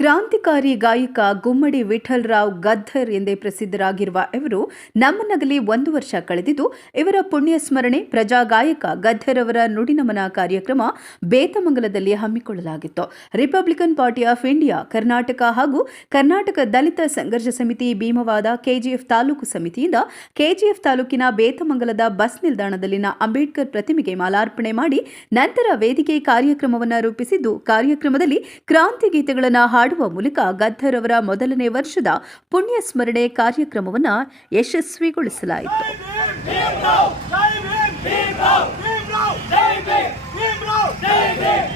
ಕ್ರಾಂತಿಕಾರಿ ಗಾಯಕ ಗುಮ್ಮಡಿ ವಿಠಲರಾವ್ ಗದ್ದರ್ ಎಂದೇ ಪ್ರಸಿದ್ಧರಾಗಿರುವ ಇವರು ನಮ್ಮನಗಲಿ ಒಂದು ವರ್ಷ ಕಳೆದಿದ್ದು, ಇವರ ಪುಣ್ಯ ಸ್ಮರಣೆ ಪ್ರಜಾ ಗಾಯಕ ಗದ್ದರ್ ಅವರ ನುಡಿನಮನ ಕಾರ್ಯಕ್ರಮ ಬೇತಮಂಗಲದಲ್ಲಿ ಹಮ್ಮಿಕೊಳ್ಳಲಾಗಿತ್ತು. Republican Party of India, Karnataka ಹಾಗೂ ಕರ್ನಾಟಕ ದಲಿತ ಸಂಘರ್ಷ ಸಮಿತಿ ಭೀಮವಾದ ಕೆಜಿಎಫ್ ತಾಲೂಕು ಸಮಿತಿಯಿಂದ ಕೆಜಿಎಫ್ ತಾಲೂಕಿನ ಬೇತಮಂಗಲದ ಬಸ್ ನಿಲ್ದಾಣದಲ್ಲಿನ ಅಂಬೇಡ್ಕರ್ ಪ್ರತಿಮೆಗೆ ಮಾಲಾರ್ಪಣೆ ಮಾಡಿ, ನಂತರ ವೇದಿಕೆ ಕಾರ್ಯಕ್ರಮವನ್ನು ರೂಪಿಸಿದ್ದು, ಕಾರ್ಯಕ್ರಮದಲ್ಲಿ ಕ್ರಾಂತಿ ಗೀತೆಗಳನ್ನು ಹಾಡುವ ಮೂಲಕ ಗದ್ದರವರ ಮೊದಲನೇ ವರ್ಷದ ಪುಣ್ಯ ಸ್ಮರಣೆ ಕಾರ್ಯಕ್ರಮವನ್ನು ಯಶಸ್ವಿಗೊಳಿಸಲಾಯಿತು ಜೈ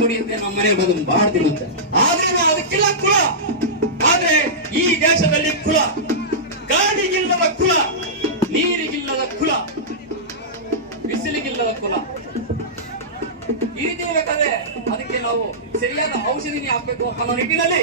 ನುಡಿಯುತ್ತೆ ನಮ್ಮ ಮನೆಗೆ ಬಂದು ಬಹಳ ತಿನ್ನುತ್ತೆ. ಆದ್ರೆ ಅದಕ್ಕೆಲ್ಲ ಕುಲ ಆದ್ರೆ ಈ ದೇಶದಲ್ಲಿ ಕುಲ ಗಾಡಿಗಿಲ್ಲದ ಕುಲ ನೀರಿಗಿಲ್ಲದ ಕುಲ ಬಿಸಿಲಿಗಿಲ್ಲದ ಕುಲ ಈ ರೀತಿ ಇರಬೇಕಾದ್ರೆ ಅದಕ್ಕೆ ನಾವು ಸರಿಯಾದ ಔಷಧಿನೇ ಹಾಕ್ಬೇಕು ಅನ್ನೋ ನಿಟ್ಟಿನಲ್ಲಿ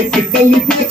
que se califique